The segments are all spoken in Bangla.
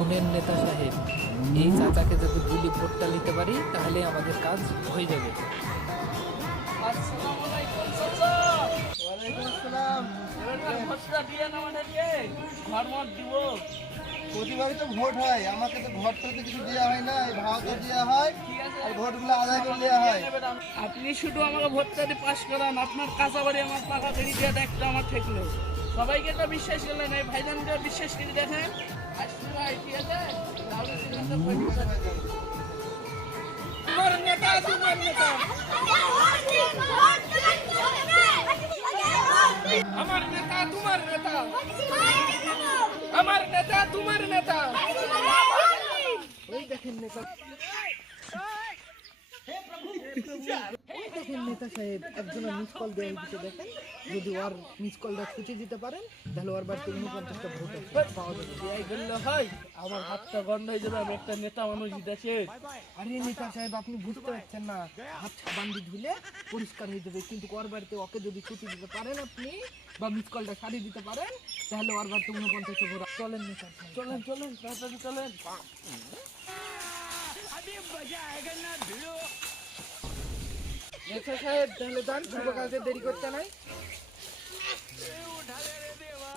শুনেন নেতা সাহেব, এই চাচাকে যদি গুলি ভোটটা নিতে পারি তাহলে আমাদের কাজ হয়ে যাবে। আসসালামু আলাইকুম চাচা। ওয়ালাইকুম আসসালাম। এবার ভোটটা দিয়ে না আমাদেরকে ঘর মত দিব। প্রতিবারই তো ভোট হয়, আমাকে তো ভোটটা তো কিছু দেওয়া হয় না, এই ভাওতা দেওয়া হয় আর ভোটগুলো আদায় করে দেওয়া হয়। আপনি শুধু আমাকে ভোটটা দিয়ে পাশ করান, আপনার কাঁচা বাড়ি আমার পাকা গাড়ি দিয়ে দেখতে আমার ঠেকলো। সবাইকে তো বিশ্বাস করলেন, এই ভাইজানকে বিশ্বাস করে দেখেন। আসলে ভাই ঠিক আছে, তাহলে সিদ্ধান্ত ভোট দিতে হবে। তোমার নেতা তোমার নেতা, আমার নেতা তোমার নেতা, আমার নেতা তোমার নেতা। ওই দেখেন নেতা, ওই দেখেন নেতা সাহেব, একজনের মিস কল দেওয়া হয়েছে দেখেন। যদি ওর মিস কলটা ছুটে দিতে পারেন তাহলে ওর বাড়িতে 49টা ভোট পাওয়া যাবে। এই বললে হয়, আমার হাতটা গন্ধ হয়ে যাবে। আমি একটা নেতা মানুষ দেশে। আরে নেতা সাহেব, আপনি বুঝতে পারছেন না, হাত বান্দি ধুলে পরিষ্কার হয়ে যাবে, কিন্তু ওর বাড়িতে ওকে যদি ছুটি দিতে পারেন আপনি বা মিস কলটা সারিয়ে দিতে পারেন তাহলে ওর বাড়িতে 49টা ভোট। চলেন নেতা সাহেব, চলেন চলেন তাড়াতাড়ি চলেন। নেতা সাহেব তাহলে যান, শুভ কাজে দেরি করতে নাই।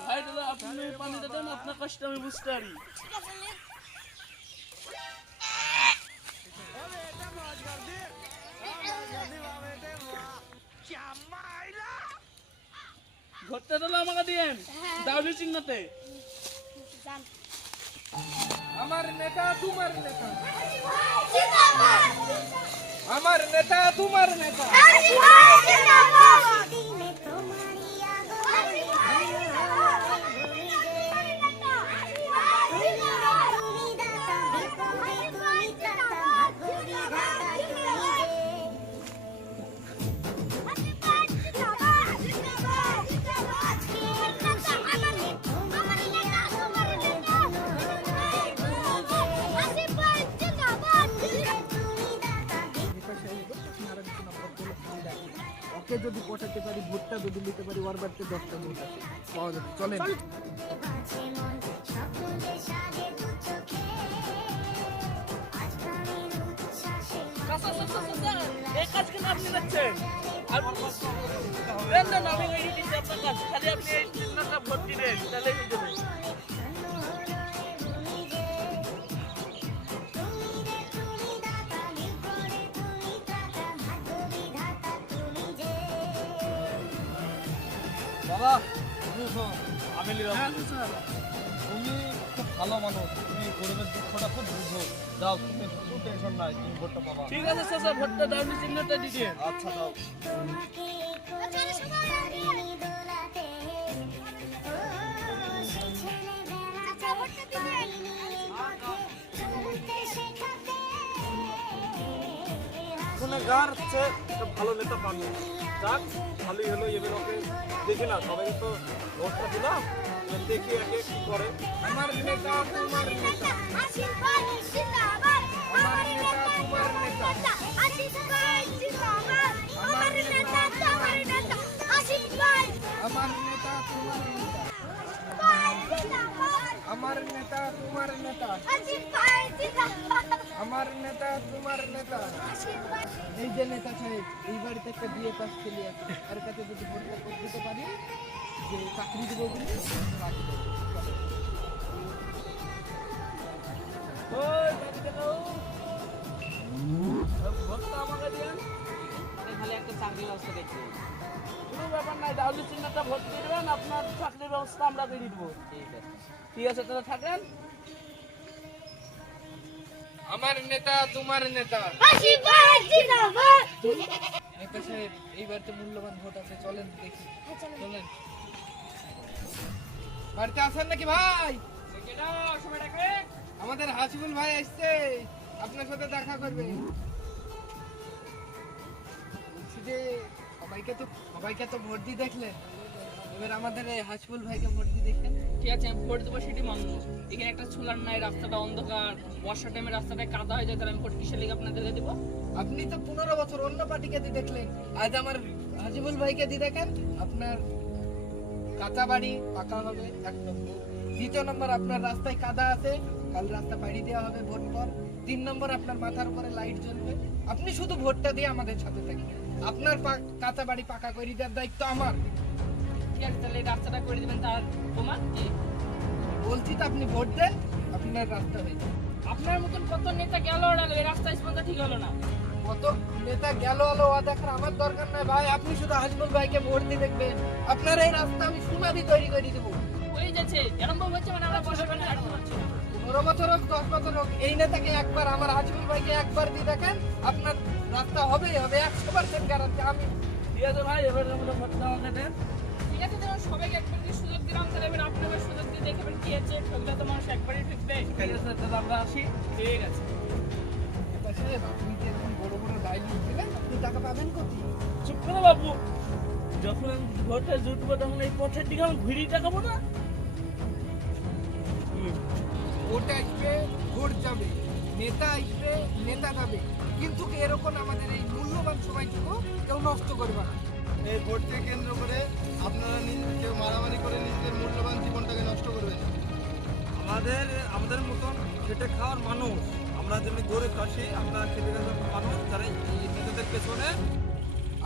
ভাই দাদা, আপনি পানিটা দেন, আপনার কষ্ট আমি বুঝতে পারি। ভোটটা দিলে আমাকে দিয়েন, দাবি চিহ্নতে। আমার নেতা তোমার নেতা, আমার নেতা তোমার নেতা, ওকে যদি পটাতে পারি, ভোটটা যদি নিতে পারি, ওর বাড়িতে 10টা ভোট আছে পাওয়া যাবে। চলেন এই কাজ কেন আপনি করছেন? দেন দেন, আমি এই দিচ্ছি আপনার কাজ। খালি আপনি এই চিহ্নটা ভোট দিবেন, তাহলে হয়ে যাবে। বাবা, আমি হ্যাঁ স্যার, তুমি খুব ভালো মানুষ, তুমি গরিবের দুঃখটা খুব বুঝো। যাও, তুমি কোনো টেনশন নাই, তুমি ভোটটা পাবা। ঠিক আছে স্যার, ভোটটা দাবি চিহ্নটা দিয়ে। আচ্ছা, দাও। গুণেগার হচ্ছে একটা ভালো নেতা পাবে। যাক, ভালোই হলো। এবার ওকে দেখি না, সবাই তো ভোটটা দিলাম, এবার দেখি একে কি করে। আমার নেতা তোমার নেতা, আমার নেতা তোমার নেতা, আমার নেতা তোমার নেতা, আমার নেতা তোমার নেতা, আমার নেতা তোমার নেতা। এই যে নেতা সাহেব, এই বাড়িতে একটা বিয়ে পাস ছেলে আছে, তার কাছে যদি ভোটটা করে দিতে পারি যে চাকরি দেবো বলে রাখি দেবো। ওই দাবি দেবো, ভোটটা আমাকে দিন। খালি একটা চাকরির ব্যবস্থা দেখছি। কোনো ব্যাপার নাই, দাবি চিহ্নটা ভোট দিয়ে দেবেন, আপনার চাকরির ব্যবস্থা আমরা করে দিব। ঠিক আছে। ঠিক আছে, তাহলে থাকেন। আমার নেতা তোমার নেতা। নেতা সাহেব, এইবার তো মূল্যবান ভোট আছে, চলেন দেখি। চলেন, বাড়িতে আছেন নাকি ভাই? আমাদের হাসিবুল ভাই আসছে, আপনার সাথে দেখা করবে। বলছি যে সবাইকে তো ভোট দিয়ে দেখলেন, এবার আমাদের এই হাসিবুল ভাইকে ভোট দিয়ে দেখেন। ঠিক আছে, আমি ভোট দেবো সেটি মানব। এখানে একটা সোলার নাই, রাস্তাটা অন্ধকার, বর্ষার টাইমে রাস্তাটায় কাদা হয়ে যায়, তাহলে আমি ভোট কিসের লিগে আপনাদেরকে দেবো? আপনি তো 15 বছর অন্য পার্টিকে দিয়ে দেখলেন, আজ আমার হাসিবুল ভাইকে দিয়ে দেখেন, আপনার কাঁচা বাড়ি পাকা হবে 1 নম্বর। দ্বিতীয় নম্বর, আপনার রাস্তায় কাদা আছে, কাল রাস্তা পাড়ি দেওয়া হবে ভোট পর। 3 নম্বর, আপনার মাথার উপরে লাইট জ্বলবে। আপনি শুধু ভোটটা দিয়ে আমাদের সাথে থাকবেন। আপনার কাঁচা বাড়ি পাকা করে দেওয়ার দায়িত্ব আমার। ঠিক আছে, তাহলে এই রাস্তাটা করে দিবেন, তার তোমার কি? বলছি তো আপনি ভোট দেন, আপনার রাস্তা হয়ে যাবে। আপনার মতন কত নেতা গেল এই রাস্তা স্পন্দ ঠিক হলো না। কত নেতা গেল হলো ও দেখার আমার দরকার নাই ভাই। আপনি শুধু হাসিবুল ভাইকে ভোট দিয়ে দেখবেন, আপনার এই রাস্তা আমি সোনাদি তৈরি করে দেবো। ওই যাচ্ছে এরকম ভাবে হচ্ছে, মানে আমরা বসে বসে হাঁটতে পারছি না। 15 বছর হোক 10 বছর হোক, এই নেতাকে একবার, আমার হাসিবুল ভাইকে একবার দিয়ে দেখেন, আপনার রাস্তা হবেই হবে, 100% গ্যারান্টি আমি। ঠিক আছে ভাই, এবার আমরা ভোটটা আমাকে দেন। ঠিক আছে, যেমন সবাইকে একবার করে সুযোগ দিলাম, তাহলে এবার আপনাদের সুযোগ দিয়ে দেখবেন কি আছে। ঠকলে তো মানুষ একবারই ঠকবে। ঠিক আছে, তাহলে আমরা আসি। ঠিক আছে। সাহেব, আপনি যে এখন বড় বড় ডায়লগ দিলেন, আপনি টাকা পাবেন কোথায়? চুপ করো বাবু, যখন আমি ভোটে জুটবো তখন এই পথের দিকে আমি ঘুরিয়ে টাকাবো না। ভোট আসবে, ভোট যাবে, নেতা আসবে, নেতা যাবে, কিন্তু এরকম আমাদের এই মূল্যবান সময়টুকু কেউ নষ্ট করবে না। এই ভোটকে কেন্দ্র করে আপনারা কেউ মারামারি করে নিজেদের মূল্যবান জীবনটাকে নষ্ট করবেন না। আমাদের মতন খেটে খাওয়ার মানুষ, আমরা যেমনি গরিব খাসি, আপনারা খেটে খাওয়ার মানুষ, যারা এই নেতাদের পেছনে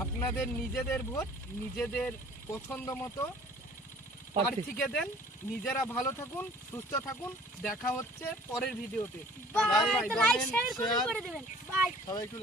আপনাদের নিজেদের ভোট নিজেদের পছন্দ মতো প্রার্থীকে দেন। নিজেরা ভালো থাকুন, সুস্থ থাকুন। দেখা হচ্ছে পরের ভিডিওতে। বাই, লাইক শেয়ার করে দিবেন। বাই। সবাই একটু